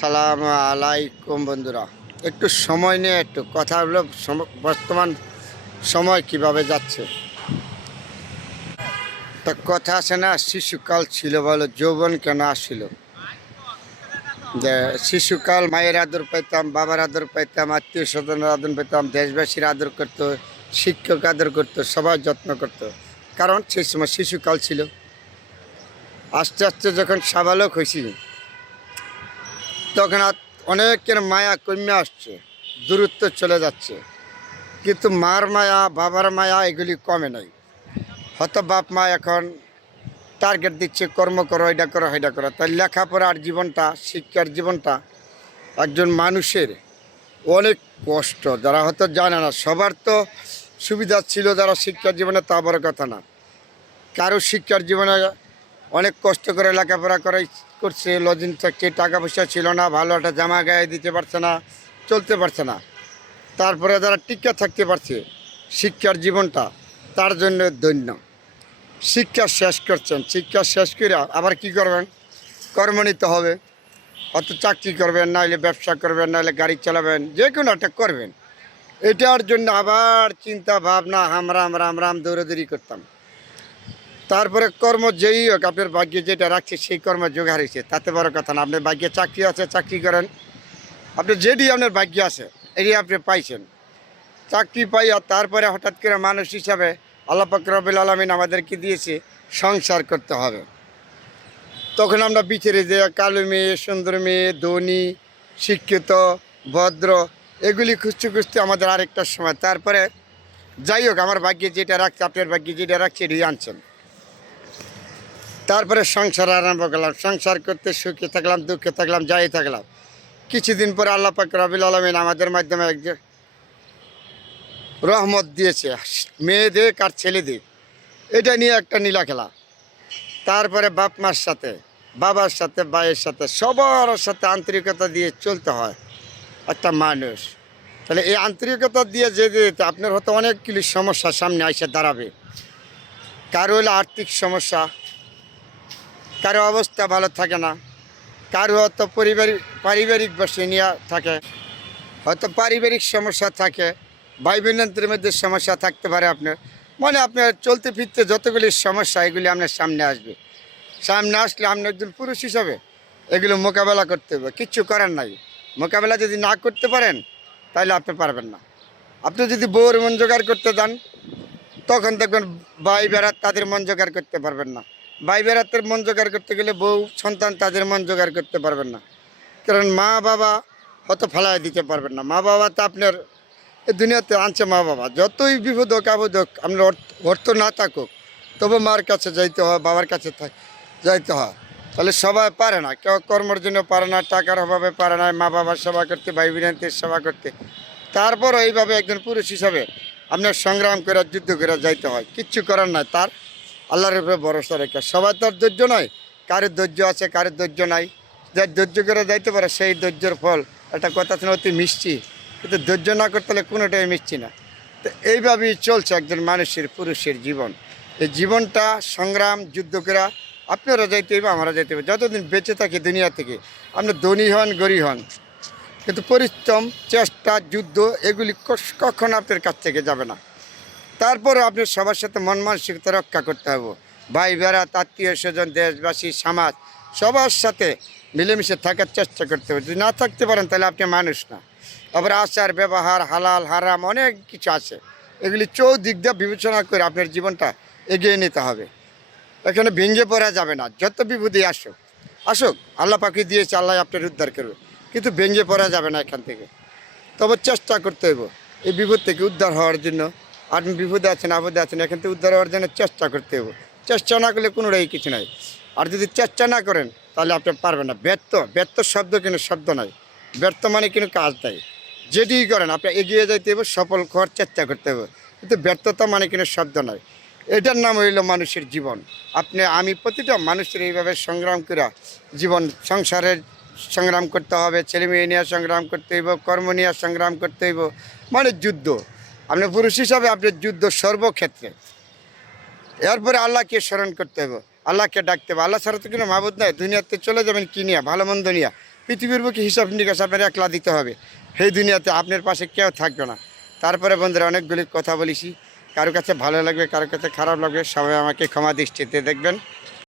সালাম আলাইকুম বন্ধুরা, একটু সময় নিয়ে একটু কথা হলো। বর্তমান সময় কিভাবে যাচ্ছে, তা কথা আছে না, শিশুকাল ছিল বলো যৌবন কেন আসিল। যে শিশুকাল মায়ের আদর পাইতাম, বাবার আদর পাইতাম, আত্মীয় স্বজনের আদর পাইতাম, দেশবাসীর আদর করতো, শিক্ষক আদর করতো, সবাই যত্ন করতো, কারণ সেই সময় শিশুকাল ছিল। আস্তে আস্তে যখন সাবালক হয়েছি তখন আর অনেকের মায়া কমে আসছে, দূরত্ব চলে যাচ্ছে, কিন্তু মার মায়া বাবার মায়া এগুলি কমে নাই। হয়তো বাপ মা এখন টার্গেট দিচ্ছে, কর্ম করো, এটা করো, এটা করো। তাই লেখাপড়ার জীবনটা, শিক্ষার জীবনটা একজন মানুষের অনেক কষ্ট। যারা হয়তো জানে না, সবার তো সুবিধা ছিল যারা শিক্ষার জীবনে, তা বড় কথা না। কারো শিক্ষার জীবনে অনেক কষ্ট করে লেখাপড়া করছে, লজিং থাকছে, টাকা পয়সা ছিল না, ভালো একটা জামা গায়ে দিতে পারছে না, চলতে পারছে না। তারপরে যারা টিকা থাকতে পারছে শিক্ষার জীবনটা, তার জন্য ধন্য। শিক্ষা শেষ করছেন, শিক্ষা শেষ করে আবার কি করবেন? কর্ম নিতে হবে। অত চাকরি করবেন, নাহলে ব্যবসা করবেন, নাহলে গাড়ি চালাবেন, যে কোনো একটা করবেন। এটার জন্য আবার চিন্তা ভাবনা, হামরাম দৌড়াদৌড়ি করতাম। তারপরে কর্ম যেই হোক, আপনার ভাগ্যে যেটা রাখছে সেই কর্ম জোগাড় হয়েছে, তাতে বড় কথা না। আপনার ভাগ্যে চাকরি আছে, চাকরি করেন। আপনি যেটি আপনার ভাগ্যে আছে এটি আপনি পাইছেন, চাকরি পাই। আর তারপরে হঠাৎ করে মানুষ হিসাবে আল্লাহ পাক রব্বুল আলামিন আমাদেরকে দিয়েছে সংসার করতে হবে। তখন আমরা বিচেরে যে কালো মেয়ে, সুন্দর মেয়ে, ধনী, শিক্ষিত, ভদ্র, এগুলি খুঁজতে খুঁজতে আমাদের আরেকটা সময়। তারপরে যাই হোক, আমার ভাগ্যে যেটা রাখছে, আপনার ভাগ্যে যেটা রাখছে এটি আনছেন। তারপরে সংসার আরম্ভ করলাম, সংসার করতে সুখে থাকলাম, দুঃখে থাকলাম, যাই থাকলাম। কিছুদিন পরে আল্লাহ পাক রব্বুল আলামিন আমাদের মাধ্যমে একজন রহমত দিয়েছে, মেয়েদের আর ছেলেদের। এটা নিয়ে একটা নীলা খেলা। তারপরে বাপ মার সাথে, বাবার সাথে, ভাইয়ের সাথে, সবার সাথে আন্তরিকতা দিয়ে চলতে হয় একটা মানুষ। তাহলে এই আন্তরিকতা দিয়ে যেতে আপনার হয়তো অনেকগুলি সমস্যা সামনে এসে দাঁড়াবে। কারো হলো আর্থিক সমস্যা, কারো অবস্থা ভালো থাকে না, কারো হয়তো পারিবারিক বসে নিয়ে থাকে, হয়তো পারিবারিক সমস্যা থাকে, ভাই বোনদের মধ্যে সমস্যা থাকতে পারে আপনার। মানে আপনার চলতে ফিরতে যতগুলি সমস্যা, এগুলি আপনার সামনে আসবে। সামনে আসলে আপনি একজন পুরুষ হিসাবে এগুলো মোকাবেলা করতে হবে, কিচ্ছু করার নাই। মোকাবেলা যদি না করতে পারেন তাহলে আপনি পারবেন না। আপনি যদি বউর মন জোগাড় করতে যান, তখন দেখবেন ভাই বেড়াত তাদের মন জোগাড় করতে পারবেন না। ভাই বেড়াতের মন জোগাড় করতে গেলে বউ সন্তান তাদের মন জোগাড় করতে পারবেন না। কারণ মা বাবা হয়তো ফেলাই দিতে পারবেন না। মা বাবা তো আপনার এই দুনিয়াতে আনছে। মা বাবা যতই বিপদ হোক আপদ হোক, আপনার অর্থ না থাকুক, তবু মার কাছে যাইতে হয়, বাবার কাছে যাইতে হয়। তাহলে সবাই পারে না, কেউ কর্মের জন্য পারে না, টাকার অভাবে পারে না মা বাবার সেবা করতে, ভাই বোনের সেবা করতে। তারপরও এইভাবে একজন পুরুষ হিসাবে আপনার সংগ্রাম করে, যুদ্ধ করে যাইতে হয়। কিচ্ছু করার নাই, তার আল্লাহর উপরে ভরসা রেখে। সবাই তার ধৈর্য নয়, কারোর ধৈর্য আছে, কারোর ধৈর্য নাই। যার ধৈর্য করে যাইতে পারে সেই ধৈর্যের ফল, একটা কথা ছিল অতি মিষ্টি, কিন্তু ধৈর্য না করতে হলে কোনোটাই মিষ্টি না। তো এইভাবেই চলছে একজন মানুষের, পুরুষের জীবন। এই জীবনটা সংগ্রাম, যুদ্ধ করা। আপনারা যাইতে হইবে, আমরা যাইতে হবে। যতদিন বেঁচে থাকি দুনিয়া থেকে, আপনি ধনী হন, গরিব হন, কিন্তু পরিশ্রম, চেষ্টা, যুদ্ধ এগুলি কখনো আপনার কাছ থেকে যাবে না। তারপরে আপনি সবার সাথে মন মানসিকতা রক্ষা করতে হবে। ভাই বেড়াত, আত্মীয় স্বজন, দেশবাসী, সমাজ, সবার সাথে মিলেমিশে থাকার চেষ্টা করতে হবে। যদি না থাকতে পারেন তাহলে আপনি মানুষ না। আবার আচার ব্যবহার, হালাল হারাম অনেক কিছু আছে, এগুলি চৌদিক দিয়ে বিবেচনা করে আপনার জীবনটা এগিয়ে নিতে হবে। এখানে ভেঙে পড়া যাবে না। যত বিপদে আসুক আসুক, আল্লাহ পাখি দিয়েছে, আল্লাহ আপনার উদ্ধার করবে, কিন্তু ভেঙে পড়া যাবে না এখান থেকে। তবে চেষ্টা করতে হবে এই বিপদ থেকে উদ্ধার হওয়ার জন্য। আপনি বিপদে আছেন, আপদে আছেন, এখান থেকে উদ্ধার হওয়ার জন্য চেষ্টা করতে হবে। চেষ্টা না করলে কোনোটাই কিছু নাই। আর যদি চেষ্টা না করেন তাহলে আপনি পারবেন না। ব্যর্থ, ব্যর্থ শব্দ কিন্তু শব্দ নয়, ব্যর্থ মানে কিন্তু কাজ নাই। যেটি করেন আপনি এগিয়ে যাইতে হবে, সফল হওয়ার চেষ্টা করতে হবে, কিন্তু ব্যর্থতা মানে কিন্তু শব্দ নয়। এটার নাম হইল মানুষের জীবন। আপনি আমি প্রতিটা মানুষের এইভাবে সংগ্রাম করে জীবন সংসারের সংগ্রাম করতে হবে, ছেলে মেয়ে নিয়ে সংগ্রাম করতে হইব, কর্ম নিয়ে সংগ্রাম করতে হইব, মানে যুদ্ধ। আপনি পুরুষ হিসাবে আপনার যুদ্ধ সর্বক্ষেত্রে। এরপরে আল্লাহকে স্মরণ করতে হবে, আল্লাহকে ডাকতে হবে। আল্লাহ ছাড়া তো কোনো মাবুদ নাই। দুনিয়াতে চলে যাবেন কি নিয়ে? ভালো মন্দ নিয়ে, পৃথিবীর বুকে হিসাব নিকাশ আপনার একলা দিতে হবে। সেই দুনিয়াতে আপনার পাশে কেউ থাকবে না। তারপরে বন্ধুরা অনেকগুলি কথা বলেছি, কারো কাছে ভালো লাগবে, কারো কাছে খারাপ লাগবে, সবাই আমাকে ক্ষমা দৃষ্টিতে দেখবেন।